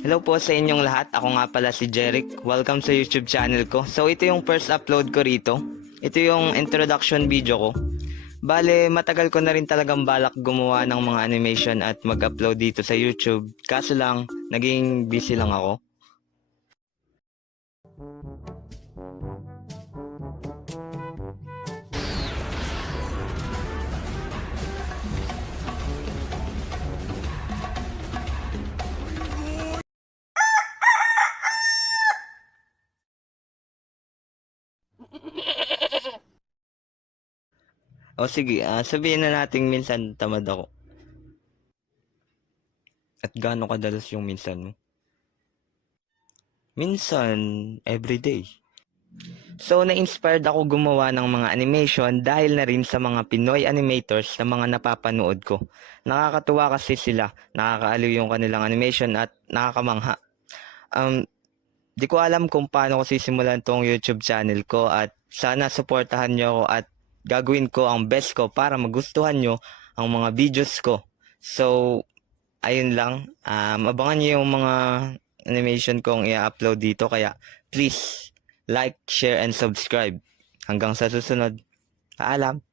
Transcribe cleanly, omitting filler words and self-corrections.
Hello po sa inyong lahat. Ako nga pala si Jeric. Welcome sa YouTube channel ko. So ito yung first upload ko rito. Ito yung introduction video ko. Bale, matagal ko na rin talagang balak gumawa ng mga animation at mag-upload dito sa YouTube. Kaso lang, naging busy lang ako. O sige, sabihin na natin minsan tamad ako. At gaano kadalas yung minsan mo? Minsan, everyday. So, na-inspired ako gumawa ng mga animation dahil na rin sa mga Pinoy animators na mga napapanood ko. Nakakatuwa kasi sila, nakakaaliw yung kanilang animation at nakakamangha. Di ko alam kung paano ko sisimulan tong YouTube channel ko at sana supportahan nyo ako at gagawin ko ang best ko para magustuhan nyo ang mga videos ko. So, ayun lang. Abangan nyo yung mga animation kong i-upload dito kaya please like, share, and subscribe. Hanggang sa susunod. Paalam!